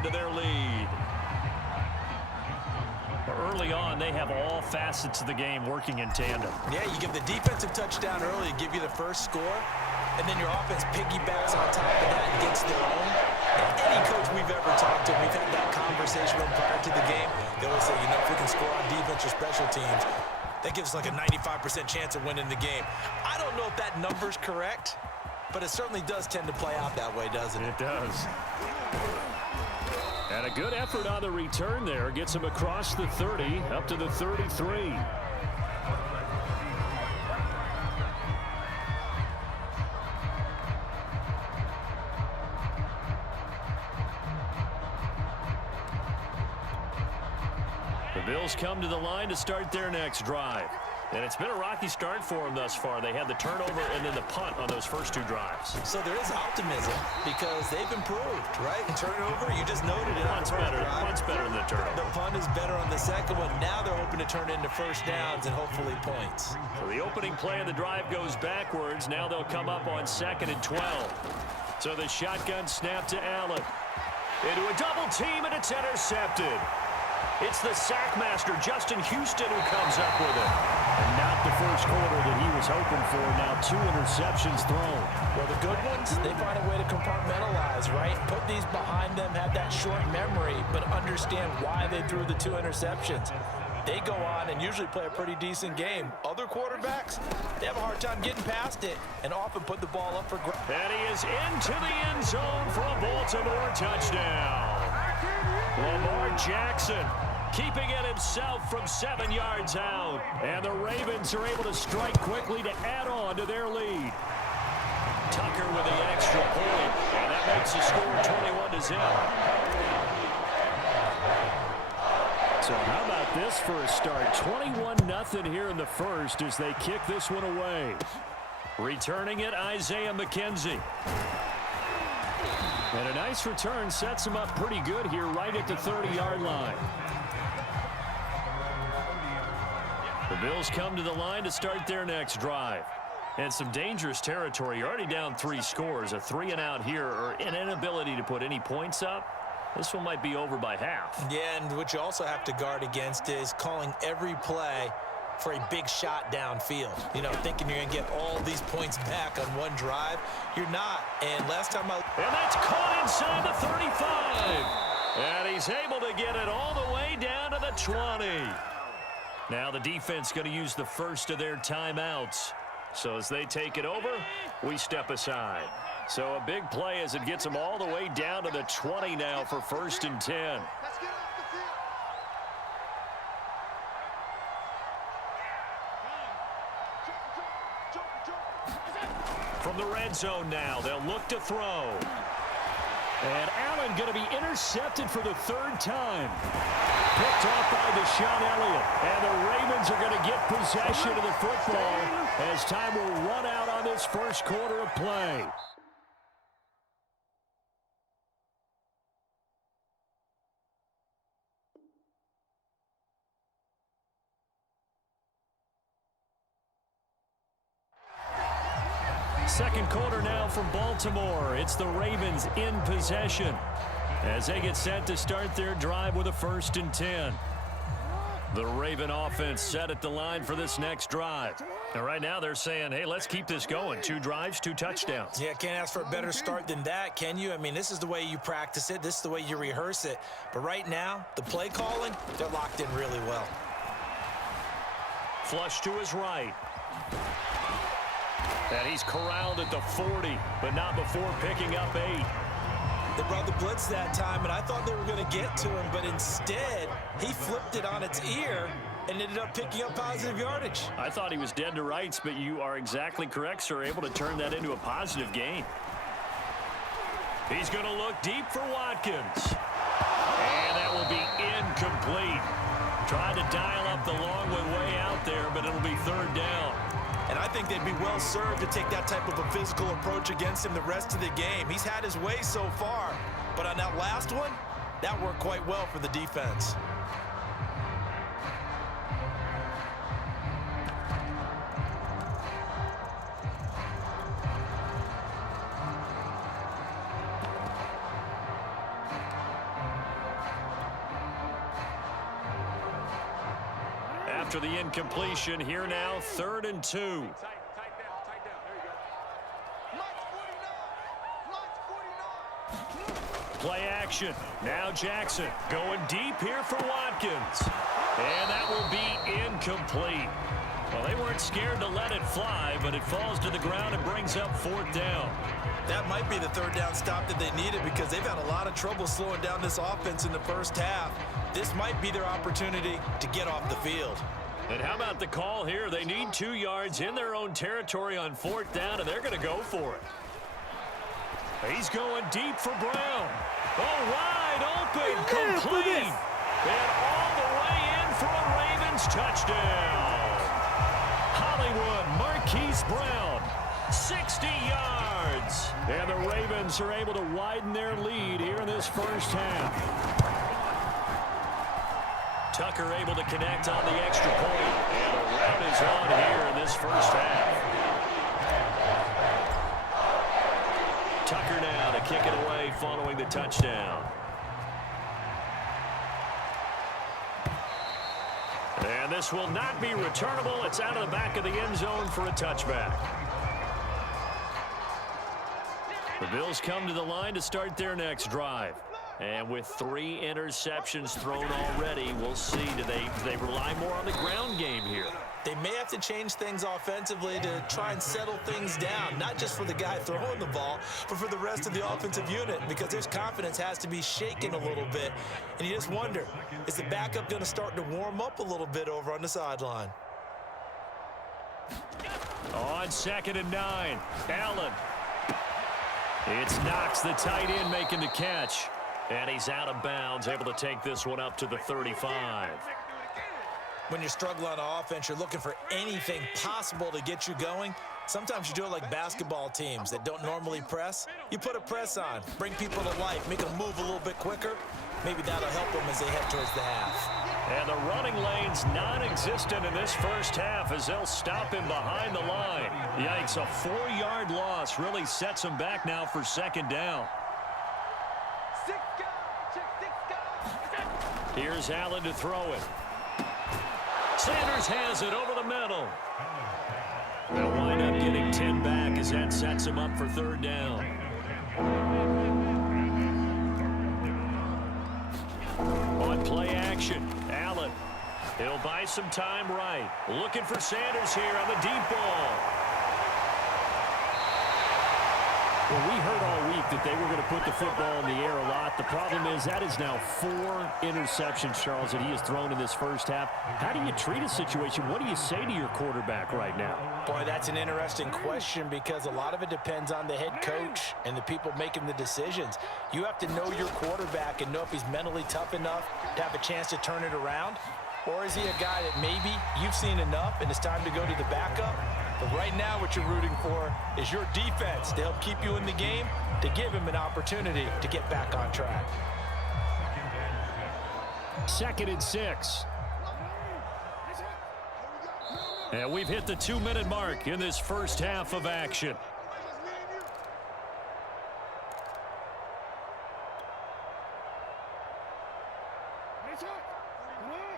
on to their lead. Early on, they have all facets of the game working in tandem. Yeah, you give the defensive touchdown early to give you the first score, and then your offense piggybacks on top of that and gets their own. And any coach we've ever talked to, we've had that conversation with prior to the game. They always say, if we can score on defense or special teams, that gives us like a 95% chance of winning the game. I don't know if that number's correct, but it certainly does tend to play out that way, doesn't it? It does. And a good effort on the return there. Gets him across the 30, up to the 33. The Bills come to the line to start their next drive. And it's been a rocky start for them thus far. They had the turnover and then the punt on those first two drives. So there is optimism because they've improved, right? And turnover, you just noted it. Punt's better. Punt's better than the turnover. The punt is better on the second one. Now they're hoping to turn it into first downs and hopefully points. So the opening play of the drive goes backwards. Now they'll come up on 2nd and 12. So the shotgun snap to Allen. Into a double team, and it's intercepted. It's the sackmaster, Justin Houston, who comes up with it. And not the first quarter that he was hoping for. Now 2 interceptions thrown. Well, the good ones, they find a way to compartmentalize, right? Put these behind them, have that short memory, but understand why they threw the 2 interceptions. They go on and usually play a pretty decent game. Other quarterbacks, they have a hard time getting past it and often put the ball up for grabs. And he is into the end zone for a Baltimore touchdown. Lamar Jackson keeping it himself from 7 yards out. And the Ravens are able to strike quickly to add on to their lead. Tucker with the extra point, and that makes the score 21-0. So how about this for a start? 21-0 here in the first as they kick this one away. Returning it, Isaiah McKenzie. And a nice return sets him up pretty good here right at the 30-yard line. The Bills come to the line to start their next drive. And some dangerous territory. You're already down 3 scores. A 3-and-out here or an inability to put any points up. This one might be over by half. Yeah, and what you also have to guard against is calling every play for a big shot downfield. Thinking you're going to get all these points back on one drive. You're not. And last time And that's caught inside the 35. And he's able to get it all the way down to the 20. Now the defense going to use the first of their timeouts. So as they take it over, we step aside. So a big play as it gets them all the way down to the 20 now for 1st and 10. From the red zone now, they'll look to throw. And Allen going to be intercepted for the 3rd time. Picked off by Deshaun Elliott. And the Ravens are going to get possession of the football as time will run out on this first quarter of play. Second quarter now from Baltimore. It's the Ravens in possession as they get set to start their drive with a 1st and 10. The Raven offense set at the line for this next drive. And right now they're saying, hey, let's keep this going. 2 drives, 2 touchdowns. Yeah, can't ask for a better start than that, can you? I mean, this is the way you practice it. This is the way you rehearse it. But right now, the play calling, they're locked in really well. Flush to his right. And he's corralled at the 40, but not before picking up 8. They brought the blitz that time, and I thought they were going to get to him, but instead, he flipped it on its ear and ended up picking up positive yardage. I thought he was dead to rights, but you are exactly correct, sir, able to turn that into a positive gain. He's going to look deep for Watkins. And that will be incomplete. Trying to dial up the long way out there, but it'll be 3rd down. And I think they'd be well served to take that type of a physical approach against him the rest of the game. He's had his way so far, but on that last one, that worked quite well for the defense. after the incompletion. Here now, 3rd and 2. Play action. Now Jackson going deep here for Watkins. And that will be incomplete. Well, they weren't scared to let it fly, but it falls to the ground and brings up 4th down. That might be the 3rd down stop that they needed because they've had a lot of trouble slowing down this offense in the first half. This might be their opportunity to get off the field. And how about the call here? They need 2 yards in their own territory on 4th down, and they're going to go for it. He's going deep for Brown. Oh, wide open, complete. And all the way in for a Ravens touchdown. Hollywood Marquise Brown, 60 yards. And the Ravens are able to widen their lead here in this first half. Tucker able to connect on the extra point. And a rout is on here in this first half. Tucker now to kick it away following the touchdown. And this will not be returnable. It's out of the back of the end zone for a touchback. The Bills come to the line to start their next drive. And with 3 interceptions thrown already, we'll see. Do they rely more on the ground game here? They may have to change things offensively to try and settle things down, not just for the guy throwing the ball, but for the rest of the offensive unit, because their confidence has to be shaken a little bit. And you just wonder, is the backup going to start to warm up a little bit over on the sideline? On 2nd and 9, Allen. It's Knox, the tight end, making the catch. And he's out of bounds, able to take this one up to the 35. When you're struggling on offense, you're looking for anything possible to get you going. Sometimes you do it like basketball teams that don't normally press. You put a press on, bring people to life, make them move a little bit quicker. Maybe that'll help them as they head towards the half. And the running lane's non-existent in this first half as they'll stop him behind the line. Yikes, a 4-yard loss really sets him back now for 2nd down. Here's Allen to throw it. Sanders has it over the middle. They'll wind up getting 10 back as that sets him up for 3rd down. On play action, Allen. He'll buy some time right. Looking for Sanders here on the deep ball. Well, we heard all week that they were going to put the football in the air a lot. The problem is that is now 4 interceptions, Charles, that he has thrown in this first half. How do you treat a situation? What do you say to your quarterback right now? Boy, that's an interesting question because a lot of it depends on the head coach and the people making the decisions. You have to know your quarterback and know if he's mentally tough enough to have a chance to turn it around. Or is he a guy that maybe you've seen enough and it's time to go to the backup? But right now what you're rooting for is your defense to help keep you in the game, to give him an opportunity to get back on track. 2nd and 6. And we've hit the 2-minute mark in this first half of action.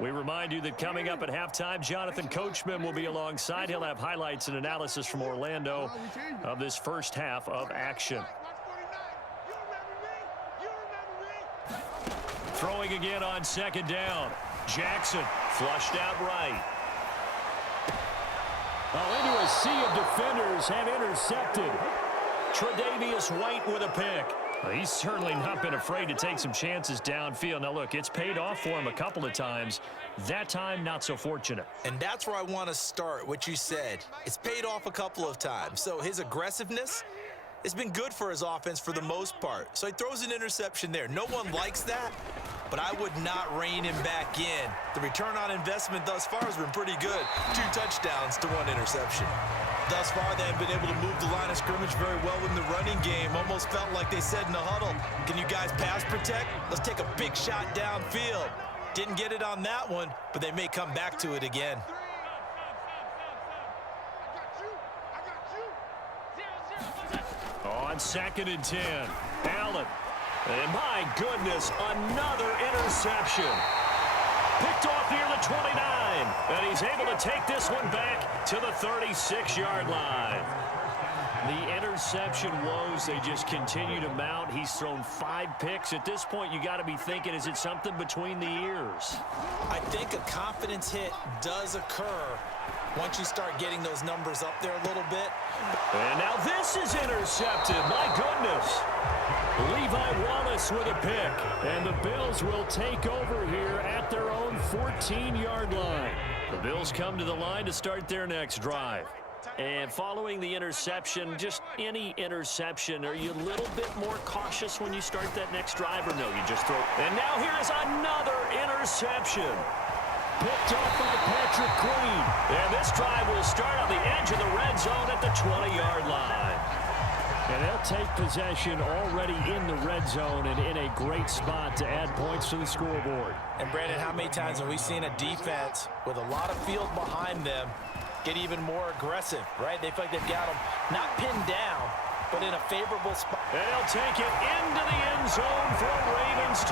We remind you that coming up at halftime, Jonathan Coachman will be alongside. He'll have highlights and analysis from Orlando of this first half of action. Throwing again on 2nd down. Jackson flushed out right. Into a sea of defenders and intercepted. Tre'Davious White with a pick. Well, he's certainly not been afraid to take some chances downfield. Now, look, it's paid off for him a couple of times. That time, not so fortunate. And that's where I want to start, what you said. It's paid off a couple of times. So his aggressiveness, it's been good for his offense for the most part. So he throws an interception there. No one likes that, but I would not rein him back in. The return on investment thus far has been pretty good. 2 touchdowns to 1 interception. Thus far, they have been able to move the line of scrimmage very well in the running game. Almost felt like they said in the huddle, can you guys pass protect? Let's take a big shot downfield. Didn't get it on that one, but they may come back to it again. On 2nd and 10, Allen. And my goodness, another interception. Picked off near the 29. And he's able to take this one back to the 36-yard line. The interception woes, they just continue to mount. He's thrown 5 picks. At this point, you got to be thinking, is it something between the ears? I think a confidence hit does occur once you start getting those numbers up there a little bit. And now this is intercepted. My goodness. Levi Wallace with a pick. And the Bills will take over here at their own 14-yard line. The Bills come to the line to start their next drive. And following the interception, just any interception, are you a little bit more cautious when you start that next drive, or no, you just throw? And now here is another interception. Picked off by Patrick Queen. And this drive will start on the edge of the red zone at the 20-yard line. And they'll take possession already in the red zone and in a great spot to add points to the scoreboard. And, Brandon, how many times have we seen a defense with a lot of field behind them get even more aggressive, right? They feel like they've got them not pinned down, but in a favorable spot. And they'll take it into the end zone for Ravens.